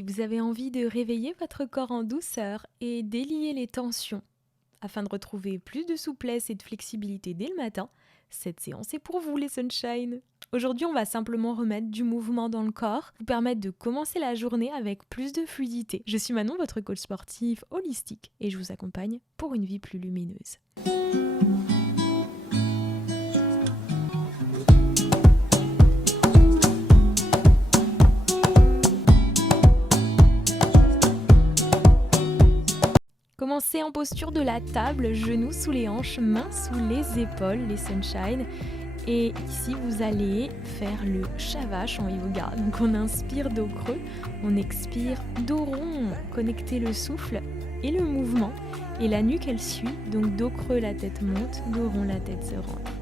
Si vous avez envie de réveiller votre corps en douceur et délier les tensions afin de retrouver plus de souplesse et de flexibilité dès le matin, cette séance est pour vous les sunshine. Aujourd'hui, on va simplement remettre du mouvement dans le corps, vous permettre de commencer la journée avec plus de fluidité. Je suis Manon, votre coach sportif holistique, et je vous accompagne pour une vie plus lumineuse. Commencez en posture de la table, genoux sous les hanches, mains sous les épaules, les sunshine. Et ici, vous allez faire le shavash en yoga. Donc on inspire dos creux, on expire dos rond. Connectez le souffle et le mouvement. Et la nuque, elle suit. Donc dos creux, la tête monte, dos rond, la tête se rentre.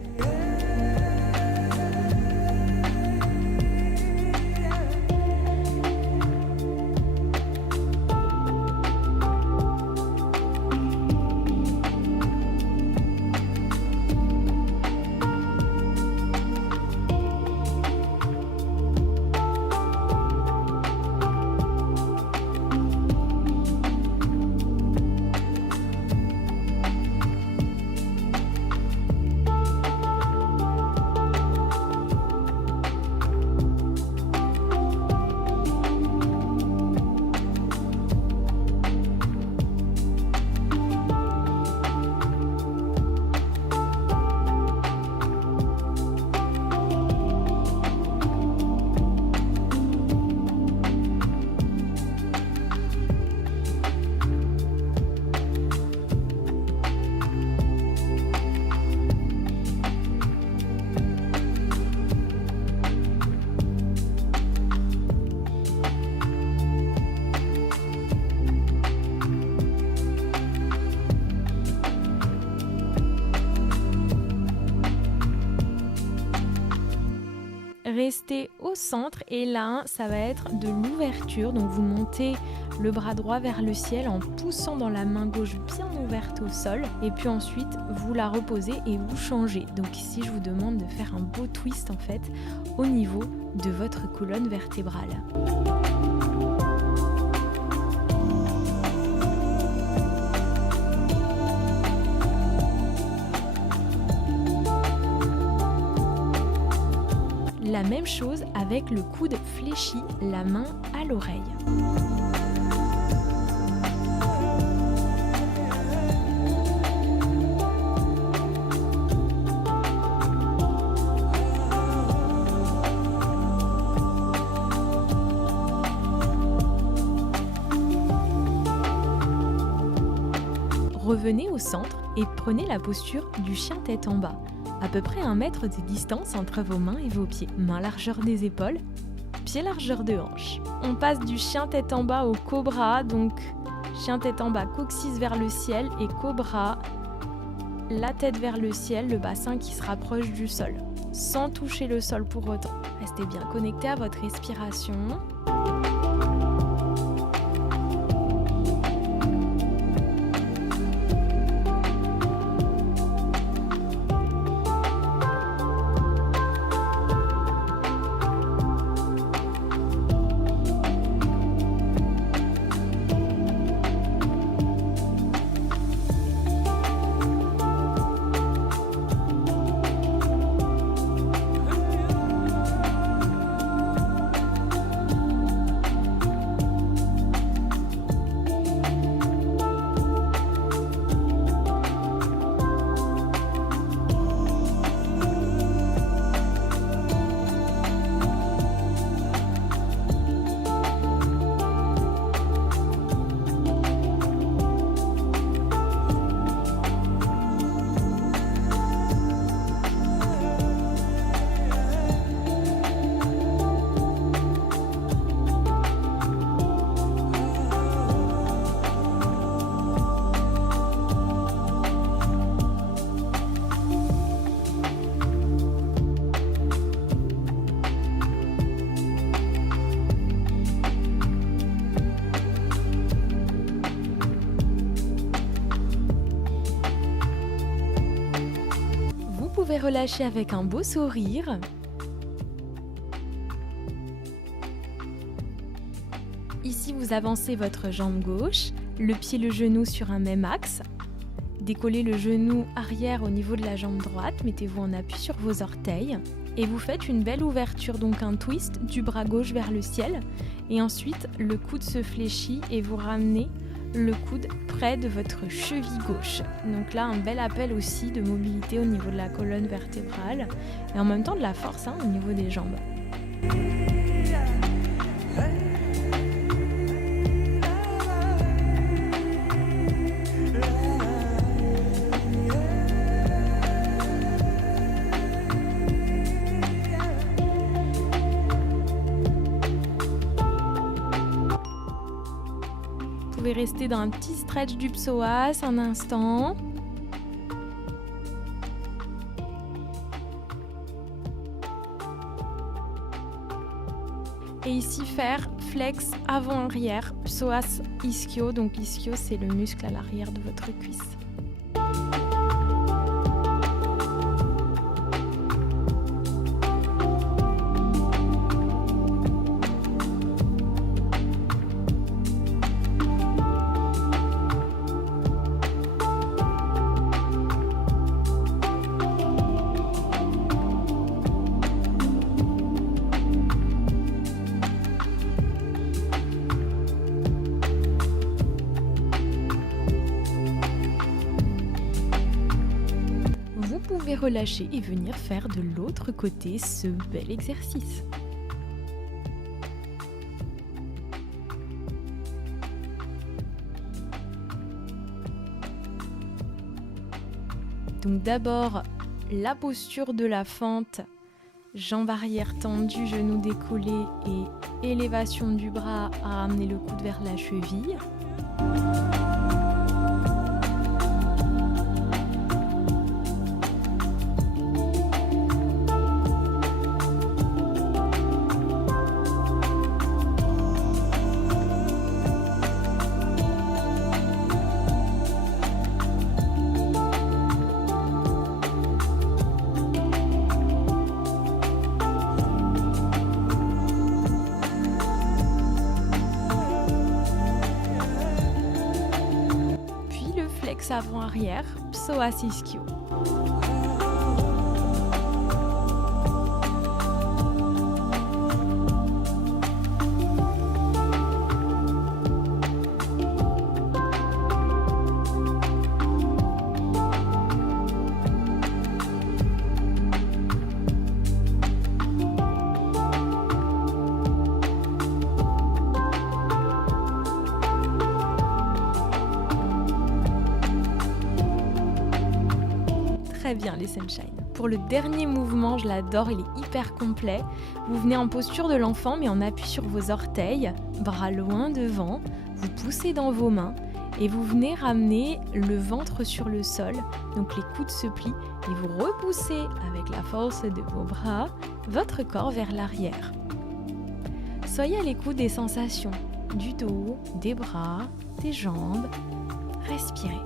Restez au centre et là, ça va être de l'ouverture. Donc vous montez le bras droit vers le ciel en poussant dans la main gauche bien ouverte au sol. Et puis ensuite, vous la reposez et vous changez. Donc ici, je vous demande de faire un beau twist en fait au niveau de votre colonne vertébrale. La même chose avec le coude fléchi, la main à l'oreille. Revenez au centre et prenez la posture du chien tête en bas. À peu près 1 mètre de distance entre vos mains et vos pieds. Main largeur des épaules, pied largeur de hanche. On passe du chien tête en bas au cobra, donc chien tête en bas, coccyx vers le ciel et cobra, la tête vers le ciel, le bassin qui se rapproche du sol, sans toucher le sol pour autant. Restez bien connecté à votre respiration. pouvez relâcher avec un beau sourire. Ici, vous avancez votre jambe gauche, le pied, le genou sur un même axe. Décollez le genou arrière au niveau de la jambe droite, mettez-vous en appui sur vos orteils et vous faites une belle ouverture, donc un twist du bras gauche vers le ciel. Et ensuite, le coude se fléchit et vous ramenez le coude près de votre cheville gauche. Donc là, un bel appel aussi de mobilité au niveau de la colonne vertébrale et en même temps de la force au niveau des jambes. Vous pouvez rester dans un petit stretch du psoas un instant. Et ici faire flex avant-arrière, psoas ischio. Donc l'ischio, c'est le muscle à l'arrière de votre cuisse. Vous pouvez relâcher et venir faire de l'autre côté ce bel exercice. Donc d'abord, la posture de la fente, jambes arrière tendues, genoux décollés et élévation du bras à amener le coude vers la cheville. Avant-arrière, psoas ischio. Très bien les sunshine. Pour le dernier mouvement, je l'adore, il est hyper complet. Vous venez en posture de l'enfant mais en appui sur vos orteils, bras loin devant, vous poussez dans vos mains et vous venez ramener le ventre sur le sol. Donc les coudes se plient et vous repoussez avec la force de vos bras votre corps vers l'arrière. Soyez à l'écoute des sensations du dos, des bras, des jambes. Respirez.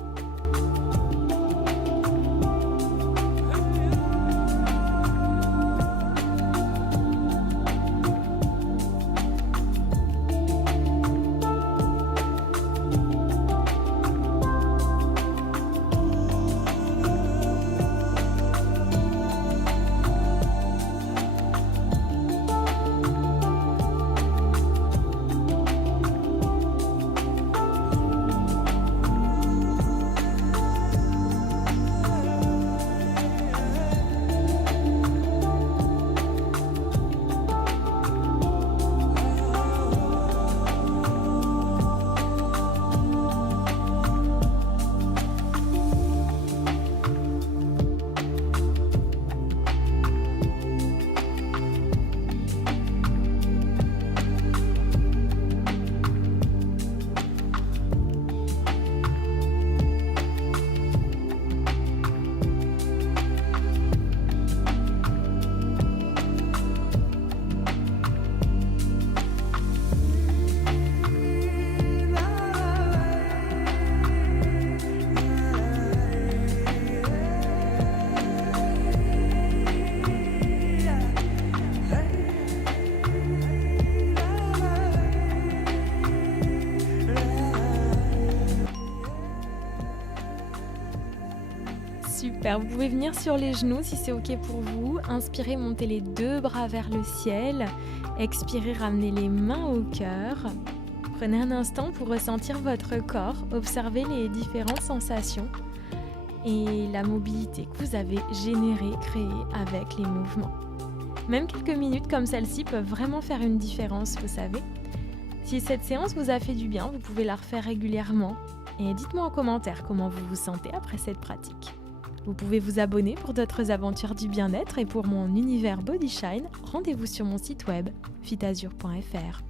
Super, vous pouvez venir sur les genoux si c'est ok pour vous. Inspirez, montez les 2 bras vers le ciel. Expirez, ramenez les mains au cœur. Prenez un instant pour ressentir votre corps, observez les différentes sensations et la mobilité que vous avez générée, créée avec les mouvements. Même quelques minutes comme celle-ci peuvent vraiment faire une différence, vous savez. Si cette séance vous a fait du bien, vous pouvez la refaire régulièrement. Et dites-moi en commentaire comment vous vous sentez après cette pratique. Vous pouvez vous abonner pour d'autres aventures du bien-être et pour mon univers Body Shine, rendez-vous sur mon site web fitazure.fr.